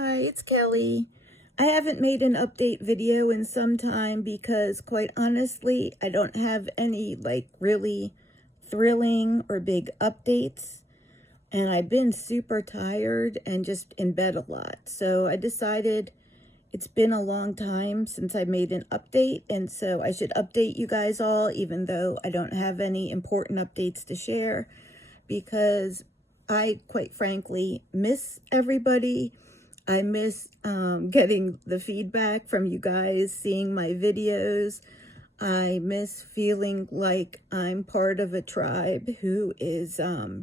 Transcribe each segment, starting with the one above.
Hi, it's Kelly. I haven't made an update video in some time because, quite honestly, I don't have any really thrilling or big updates. And I've been super tired and just in bed a lot. So I decided it's been a long time since I made an update. And so I should update you guys all, even though I don't have any important updates to share, because I, quite frankly, miss everybody. I miss getting the feedback from you guys, seeing my videos. I miss feeling like I'm part of a tribe who is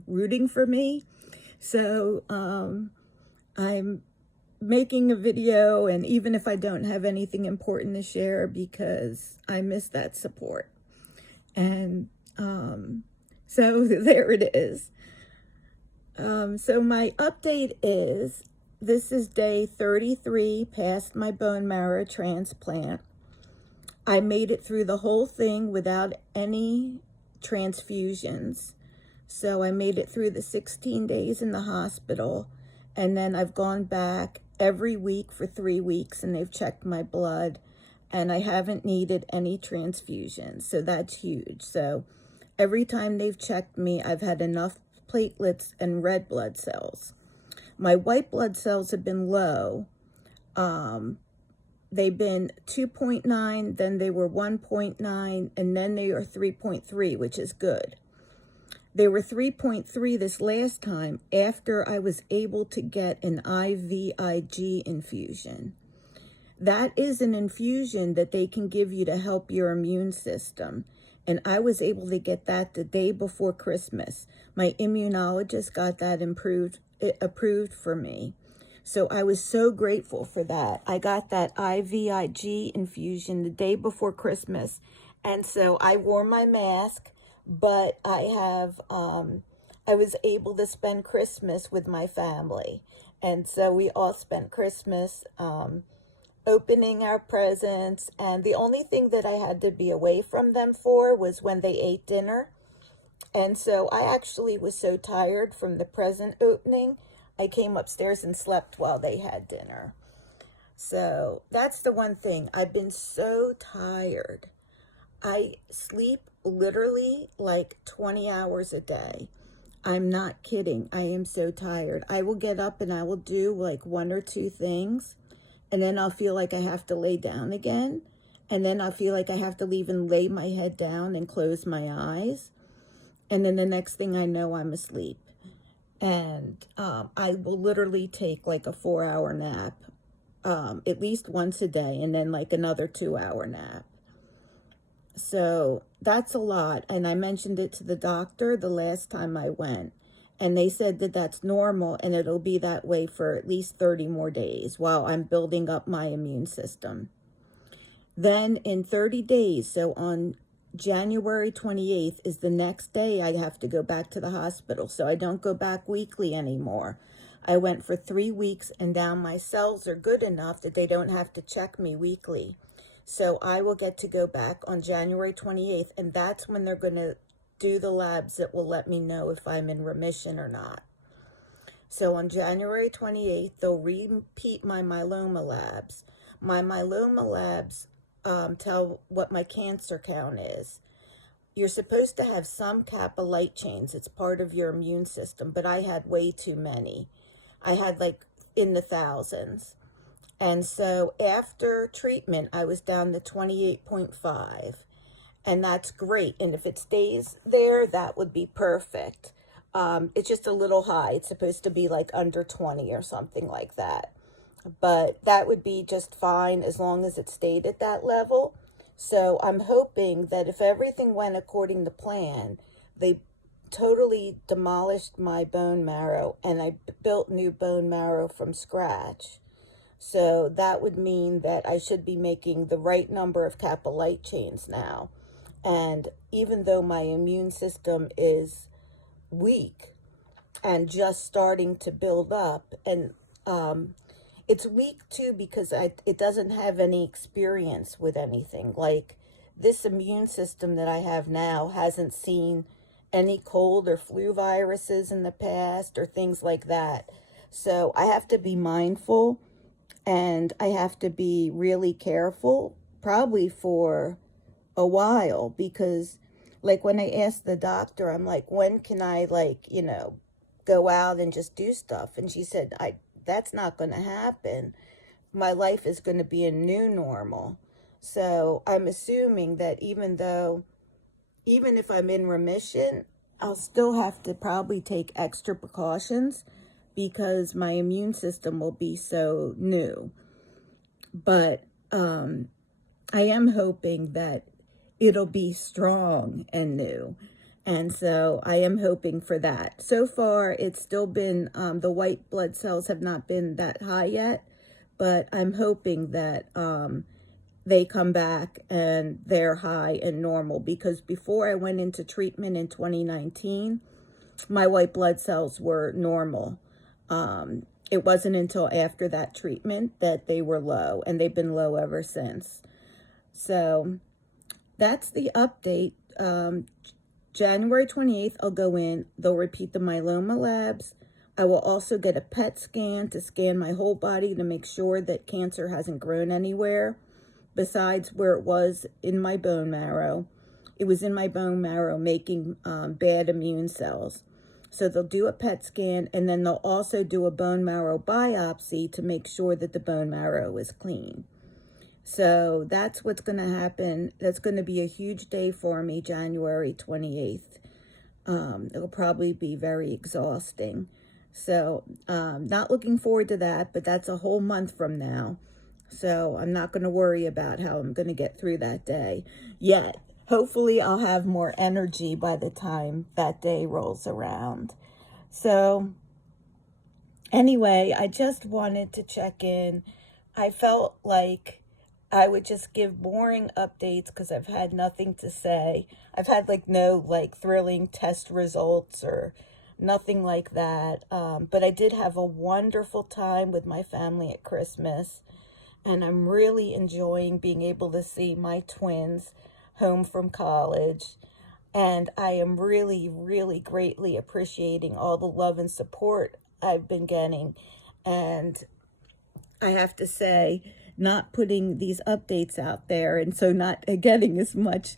rooting for me. So I'm making a video, and even if I don't have anything important to share, because I miss that support. And so there it is. So my update is, this is day 33 past my bone marrow transplant. I made it through the whole thing without any transfusions. So I made it through the 16 days in the hospital, and then I've gone back every week for 3 weeks, and they've checked my blood, and I haven't needed any transfusions. So that's huge. So every time they've checked me, I've had enough platelets and red blood cells. My white blood cells have been low. They've been 2.9, then they were 1.9, and then they are 3.3, which is good. They were 3.3 this last time after I was able to get an IVIG infusion. That is an infusion that they can give you to help your immune system. And I was able to get that the day before Christmas. My immunologist got that approved for me. So I was so grateful for that. I got that IVIG infusion the day before Christmas. And so I wore my mask, but I was able to spend Christmas with my family. And so we all spent Christmas opening our presents, and the only thing that I had to be away from them for was when they ate dinner. And so I actually was so tired from the present opening, I came upstairs and slept while they had dinner. So that's the one thing. I've been so tired. I sleep literally like 20 hours a day. I'm not kidding. I am so tired. I will get up and I will do like 1 or 2 things, and then I'll feel like I have to lay down again. And then I'll feel like I have to even lay my head down and close my eyes. And then the next thing I know, I'm asleep. And I will literally take like a 4-hour nap, at least once a day, and then like another 2-hour nap. So that's a lot. And I mentioned it to the doctor the last time I went. And they said that that's normal, and it'll be that way for at least 30 more days while I'm building up my immune system. Then in 30 days, so on January 28th is the next day I have to go back to the hospital. So I don't go back weekly anymore. I went for 3 weeks, and now my cells are good enough that they don't have to check me weekly. So I will get to go back on January 28th, and that's when they're going to do the labs that will let me know if I'm in remission or not. So on January 28th, they'll repeat my myeloma labs. My myeloma labs tell what my cancer count is. You're supposed to have some kappa light chains. It's part of your immune system, but I had way too many. I had like in the thousands. And so after treatment, I was down to 28.5. And that's great. And if it stays there, that would be perfect. It's just a little high. It's supposed to be like under 20 or something like that. But that would be just fine as long as it stayed at that level. So I'm hoping that if everything went according to plan, they totally demolished my bone marrow and I built new bone marrow from scratch. So that would mean that I should be making the right number of kappa light chains now. And even though my immune system is weak and just starting to build up, and it's weak too because it doesn't have any experience with anything. Like this immune system that I have now hasn't seen any cold or flu viruses in the past or things like that. So I have to be mindful, and I have to be really careful, probably for a while, because like when I asked the doctor, I'm like, when can I, like, go out and just do stuff? And she said, that's not going to happen. My life is going to be a new normal. So I'm assuming that even if I'm in remission, I'll still have to probably take extra precautions because my immune system will be so new. But I am hoping that it'll be strong and new. And so I am hoping for that. So far, it's still been, the white blood cells have not been that high yet, but I'm hoping that they come back and they're high and normal, because before I went into treatment in 2019, my white blood cells were normal. It wasn't until after that treatment that they were low, and they've been low ever since. So that's the update. January 28th, I'll go in. They'll repeat the myeloma labs. I will also get a PET scan to scan my whole body to make sure that cancer hasn't grown anywhere besides where it was in my bone marrow. It was in my bone marrow making bad immune cells. So they'll do a PET scan, and then they'll also do a bone marrow biopsy to make sure that the bone marrow is clean. So that's what's going to happen. That's going to be a huge day for me, January 28th. It'll probably be very exhausting. So not looking forward to that, but that's a whole month from now. So I'm not going to worry about how I'm going to get through that day yet. Hopefully I'll have more energy by the time that day rolls around. So anyway, I just wanted to check in. I felt like I would just give boring updates because I've had nothing to say. I've had no thrilling test results or nothing like that. But I did have a wonderful time with my family at Christmas. And I'm really enjoying being able to see my twins home from college. And I am really, really greatly appreciating all the love and support I've been getting. And I have to say, not putting these updates out there and so not getting as much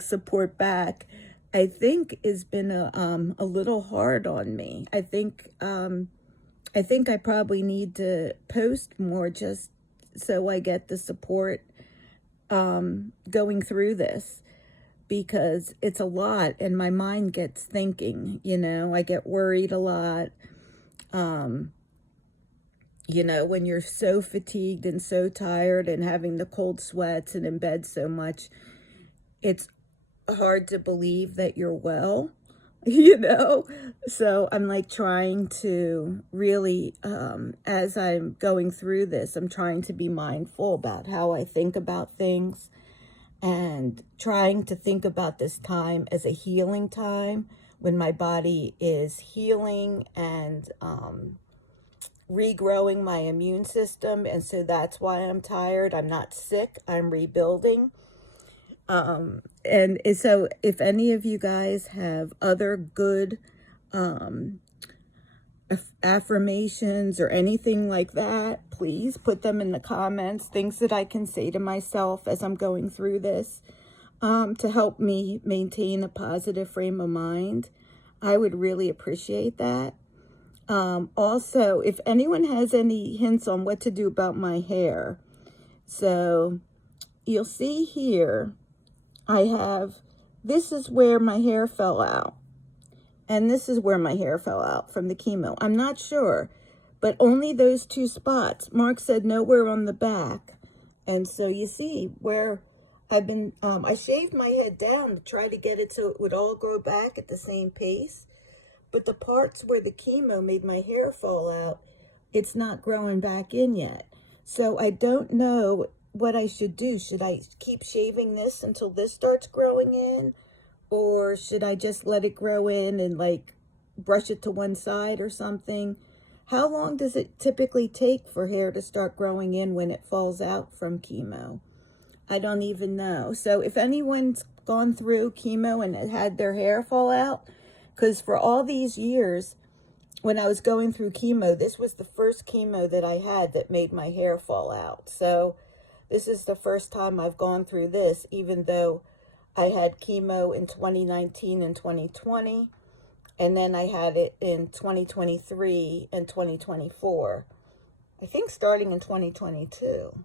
support back, I think has been a little hard on me. I think I probably need to post more just so I get the support going through this, because it's a lot and my mind gets thinking, I get worried a lot. When you're so fatigued and so tired and having the cold sweats and in bed so much, it's hard to believe that you're well, So I'm trying to really, as I'm going through this, I'm trying to be mindful about how I think about things and trying to think about this time as a healing time when my body is healing and, regrowing my immune system. And so that's why I'm tired. I'm not sick. I'm rebuilding. And so if any of you guys have other good affirmations or anything like that, please put them in the comments, things that I can say to myself as I'm going through this to help me maintain a positive frame of mind. I would really appreciate that. Also, if anyone has any hints on what to do about my hair, so you'll see here, this is where my hair fell out, and this is where my hair fell out from the chemo. I'm not sure, but only those two spots. Mark said nowhere on the back, and so you see where I've been, I shaved my head down to try to get it so it would all grow back at the same pace. But the parts where the chemo made my hair fall out, it's not growing back in yet. So I don't know what I should do. Should I keep shaving this until this starts growing in? Or should I just let it grow in and brush it to one side or something? How long does it typically take for hair to start growing in when it falls out from chemo? I don't even know. So if anyone's gone through chemo and had their hair fall out, because for all these years, when I was going through chemo, this was the first chemo that I had that made my hair fall out. So this is the first time I've gone through this, even though I had chemo in 2019 and 2020, and then I had it in 2023 and 2024. I think starting in 2022.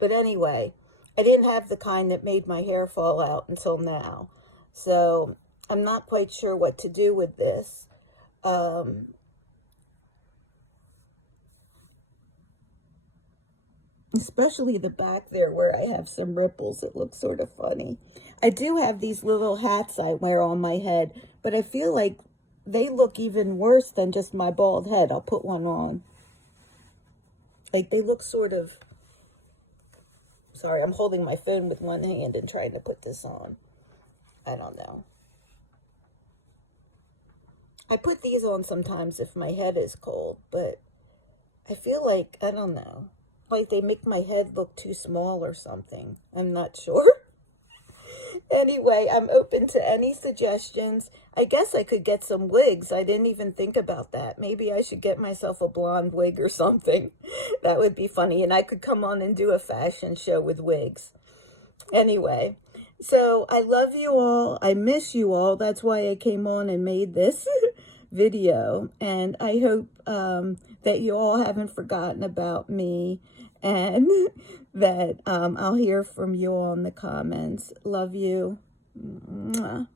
But anyway, I didn't have the kind that made my hair fall out until now. So I'm not quite sure what to do with this. Especially the back there where I have some ripples. It looks sort of funny. I do have these little hats I wear on my head, but I feel like they look even worse than just my bald head. I'll put one on. Like they look sort of... Sorry, I'm holding my phone with one hand and trying to put this on. I don't know. I put these on sometimes if my head is cold, but I feel like, I don't know, like they make my head look too small or something. I'm not sure. Anyway, I'm open to any suggestions. I guess I could get some wigs. I didn't even think about that. Maybe I should get myself a blonde wig or something. That would be funny. And I could come on and do a fashion show with wigs. Anyway, so I love you all. I miss you all. That's why I came on and made this video. And I hope that you all haven't forgotten about me, and that I'll hear from you all in the comments. Love you. Mwah.